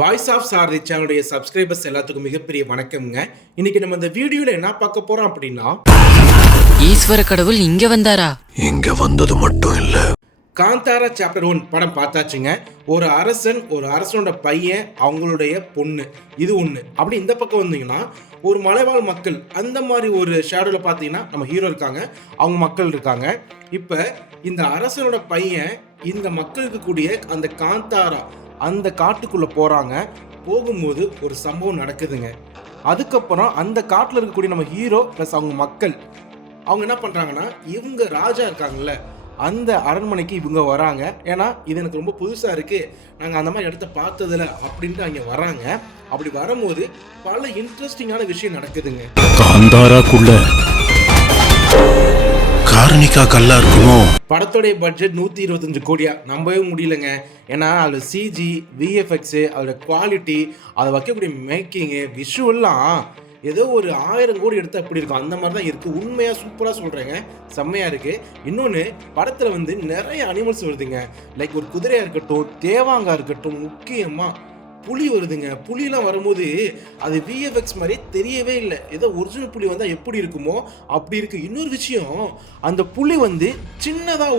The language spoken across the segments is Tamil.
வாய்ஸ் ஆஃப் சாரதி சேனலுடைய சப்ஸ்கிரைபர்ஸ் எல்லாத்துக்கும் மிகப்பெரிய வணக்கம்ங்க. இன்னைக்கு நம்ம இந்த வீடியோல என்ன பார்க்க போறோம் அப்படின்னா, ஈஸ்வர கடவுள் இங்க வந்தாரா? இங்க வந்தது மட்டும் இல்ல, காந்தாரா சாப்டர் 1 படம் பார்த்தாச்சுங்க. ஒரு அரசனோட பையன், அவங்களுடைய பொண்ணு, இது ஒன்று. அப்படி இந்த பக்கம் வந்தீங்கன்னா ஒரு மலைவாழ் மக்கள், அந்த மாதிரி ஒரு ஷேடோவில் பார்த்தீங்கன்னா நம்ம ஹீரோ இருக்காங்க, அவங்க மக்கள் இருக்காங்க. இப்போ இந்த அரசனோட பையன் இந்த மக்களுக்கு கூடிய அந்த காந்தாரா அந்த காட்டுக்குள்ளே போகிறாங்க. போகும்போது ஒரு சம்பவம் நடக்குதுங்க. அதுக்கப்புறம் அந்த காட்டில் இருக்கக்கூடிய நம்ம ஹீரோ ப்ளஸ் அவங்க மக்கள் அவங்க என்ன பண்ணுறாங்கன்னா, இவங்க ராஜா இருக்காங்கல்ல அந்த அரண்மனைக்கு இவங்க வராங்க. ஏன்னா இது எனக்கு ரொம்ப புதுசாக இருக்குது, நாங்கள் அந்த மாதிரி இடத்த பார்த்ததில்ல அப்படின்ட்டு அங்கே வராங்க. அப்படி வரும்போது பல இன்ட்ரெஸ்டிங்கான விஷயம் நடக்குதுங்க. காந்தாராக்குள்ள கார்னிகா கல்லா இருக்குமோ? படத்தோடைய பட்ஜெட் 125 கோடியா, நம்பவே முடியலங்க. ஏன்னா அதில் சிஜி, விஎஃப்எக்ஸு, அதோட குவாலிட்டி, அதை வைக்கக்கூடிய மேக்கிங்கு, விஷுவல்லாம் ஏதோ ஒரு 1000 கோடி எடுத்து அப்படி இருக்கும், அந்த மாதிரி தான் இருக்குது. உண்மையாக சூப்பராக சொல்கிறேங்க, செம்மையாக இருக்குது. இன்னொன்று படத்தில் நிறைய அனிமல்ஸ் வருதுங்க. லைக் ஒரு குதிரையாக இருக்கட்டும், தேவாங்கா இருக்கட்டும், முக்கியமாக புலி வருதுங்க. புலிலாம் வரும்போது அது விஎஃப்எக்ஸ் மாதிரி தெரியவே இல்லை. ஏதோ ஒரிஜினல் புலி வந்தால் எப்படி இருக்குமோ அப்படி இருக்குது. இன்னொரு விஷயம், அந்த புலி சின்னதாக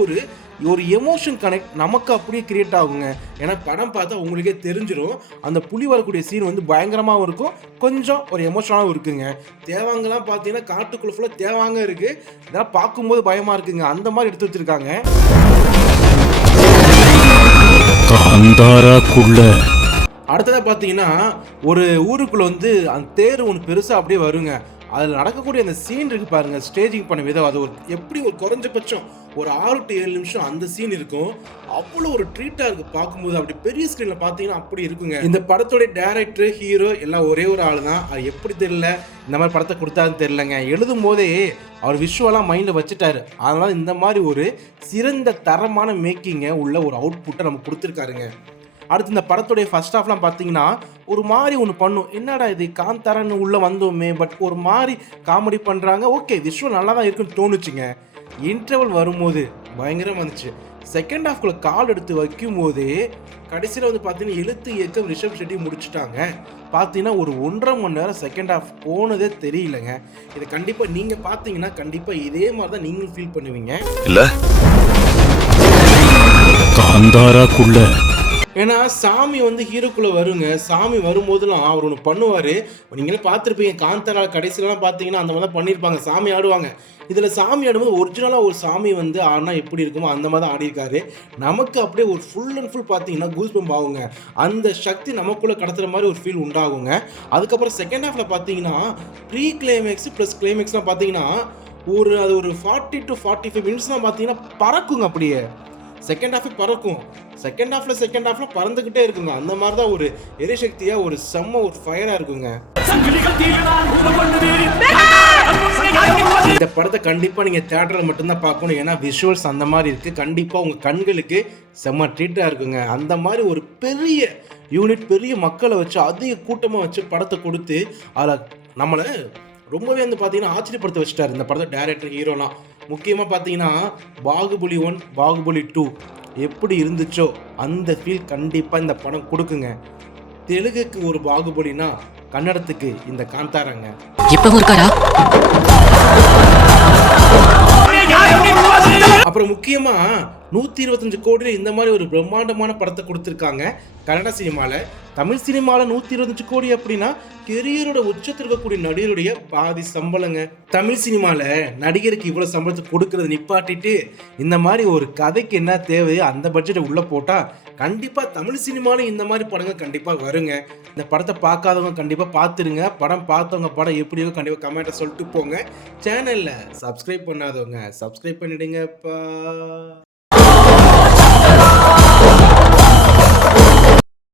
ஒரு எமோஷன் கனெக்ட் நமக்கு அப்படியே கிரியேட் ஆகுங்க. ஏன்னா படம் பார்த்தா உங்களுக்கே தெரிஞ்சிடும், அந்த புலி வரக்கூடிய சீன் பயங்கரமாகவும் இருக்கும், கொஞ்சம் ஒரு எமோஷனாகவும் இருக்குங்க. தேவாங்கலாம் பார்த்தீங்கன்னா காட்டுக்குள்ள ஃபுல்லாக தேவாங்க இருக்குது, இதெல்லாம் பார்க்கும்போது பயமாக இருக்குங்க. அந்த மாதிரி எடுத்து வச்சுருக்காங்க. அடுத்ததாக பார்த்தீங்கன்னா ஒரு ஊருக்குள்ளே அந்த தேர் ஒன்று பெருசாக அப்படியே வருங்க. அதில் நடக்கக்கூடிய அந்த சீன் இருக்குது பாருங்கள், ஸ்டேஜிங் பண்ண விதம், அது எப்படி ஒரு குறைஞ்சபட்சம் ஒரு 6 to 7 நிமிஷம் அந்த சீன் இருக்கும். அவ்வளோ ஒரு ட்ரீட்டாக இருக்குது பார்க்கும்போது. அப்படி பெரிய ஸ்க்ரீனில் பார்த்தீங்கன்னா அப்படி இருக்குங்க. இந்த படத்தோடைய டைரக்டர், ஹீரோ எல்லாம் ஒரே ஒரு ஆள் தான். அது எப்படி தெரியல இந்த மாதிரி படத்தை கொடுத்தாருன்னு தெரிலங்க. எழுதும் போதே அவர் விஷுவலாக மைண்டில் வச்சுட்டாரு. அதனால் இந்த மாதிரி ஒரு சிறந்த தரமான மேக்கிங்கை உள்ள ஒரு அவுட்புட்டை நம்ம கொடுத்துருக்காருங்க. அடுத்து இந்த படத்துடைய ஃபர்ஸ்ட் ஹாஃப்லாம் பார்த்தீங்கன்னா ஒரு மாதிரி ஒன்று பண்ணும், என்னடா இது காந்தாரான்னு உள்ளே வந்தோமே, பட் ஒரு மாதிரி காமெடி பண்ணுறாங்க. ஓகே, விஷுவல் நல்லா தான் இருக்குன்னு தோணுச்சுங்க. இன்டர்வல் வரும்போது பயங்கரமாக இருந்துச்சு. செகண்ட் ஹாஃப்குள்ளே கால் எடுத்து வைக்கும்போது கடைசியில் பார்த்தீங்கன்னா எழுத்து இயக்கம் ரிஷப் ஷெட்டி முடிச்சுட்டாங்க. பார்த்தீங்கன்னா ஒரு 1.5 மணி நேரம் செகண்ட் ஹாஃப் போனதே தெரியலங்க. இதை கண்டிப்பாக நீங்கள் பார்த்தீங்கன்னா கண்டிப்பாக இதே மாதிரி தான் நீங்களும் ஃபீல் பண்ணுவீங்க இல்லை? காந்தாராக்குள்ள ஏன்னா சாமி ஹீரோக்குள்ளே வருங்க. சாமி வரும்போதெல்லாம் அவர் ஒன்று பண்ணுவார், நீங்களே பார்த்துருப்பீங்க. காந்தாரா கடைசியிலலாம் பார்த்தீங்கன்னா அந்த மாதிரி தான் பண்ணியிருப்பாங்க, சாமி ஆடுவாங்க. இதில் சாமி ஆடும்போது ஒரிஜினலாக ஒரு சாமி ஆடினா எப்படி இருக்குமோ அந்த மாதிரி தான் ஆடிருக்காரு. நமக்கு அப்படியே ஒரு ஃபுல் அண்ட் ஃபுல் பார்த்தீங்கன்னா கூஸ் பம்ப் ஆகுங்க. அந்த சக்தி நமக்குள்ளே கடத்துகிற மாதிரி ஒரு ஃபீல் உண்டாகுங்க. அதுக்கப்புறம் செகண்ட் ஹாஃபில் பார்த்தீங்கன்னா ப்ரீ கிளைமேக்ஸ் ப்ளஸ் கிளைமேக்ஸ்லாம் பார்த்தீங்கன்னா அது ஒரு 40 to 45 மினிட்ஸ் தான் பார்த்தீங்கன்னா பறக்குங்க. அப்படியே செகண்ட் ஹாஃபு பறக்கும், செகண்ட் ஹாஃப்ல பறந்துக்கிட்டே இருக்குங்க. அந்த மாதிரி தான் ஒரு எரிசக்தியாக ஒரு செம்ம ஒரு ஃபயராக இருக்குங்க. இந்த படத்தை கண்டிப்பாக நீங்கள் தேட்டரில் மட்டும்தான் பார்க்கணும். ஏன்னா விஷுவல்ஸ் அந்த மாதிரி இருக்குது. கண்டிப்பாக உங்கள் கண்களுக்கு செம்ம ட்ரீட்டாக இருக்குங்க. அந்த மாதிரி ஒரு பெரிய யூனிட், பெரிய மக்களை வச்சு, அதிக கூட்டமாக வச்சு படத்தை கொடுத்து அதில் நம்மளை ரொம்பவே பார்த்தீங்கன்னா ஆச்சரியப்படுத்த வச்சுட்டார் இந்த படத்தை டைரக்டர், ஹீரோலாம். முக்கியமாக பார்த்தீங்கன்னா பாகுபலி 1, பாகுபலி 2 எப்படி இருந்துச்சோ அந்த ஃபீல் கண்டிப்பாக இந்த படம் கொடுக்குங்க. தெலுங்குக்கு ஒரு பாகுபலினா கன்னடத்துக்கு இந்த காந்தாராங்க. அப்புறம் முக்கியமாக 125 கோடியில் இந்த மாதிரி ஒரு பிரம்மாண்டமான படத்தை கொடுத்துருக்காங்க கன்னட சினிமாவில். தமிழ் சினிமாவில் 125 கோடி அப்படின்னா கெரியரோட உச்சத்தில் இருக்கக்கூடிய நடிகருடைய பாதி சம்பளங்க. தமிழ் சினிமாவில் நடிகருக்கு இவ்வளோ சம்பளத்தை கொடுக்கறது நிப்பாட்டிட்டு இந்த மாதிரி ஒரு கதைக்கு என்ன தேவையோ அந்த பட்ஜெட்டை உள்ளே போட்டால் கண்டிப்பாக தமிழ் சினிமாவில் இந்த மாதிரி படங்கள் கண்டிப்பாக வருங்க. இந்த படத்தை பார்க்காதவங்க கண்டிப்பாக பார்த்துருங்க. படம் பார்த்தவங்க படம் எப்படியோ கண்டிப்பாக கமெண்ட்டை சொல்லிட்டு போங்க. சேனலில் சப்ஸ்கிரைப் பண்ணாதவங்க சப்ஸ்கிரைப் பண்ணிடுங்கப்பா.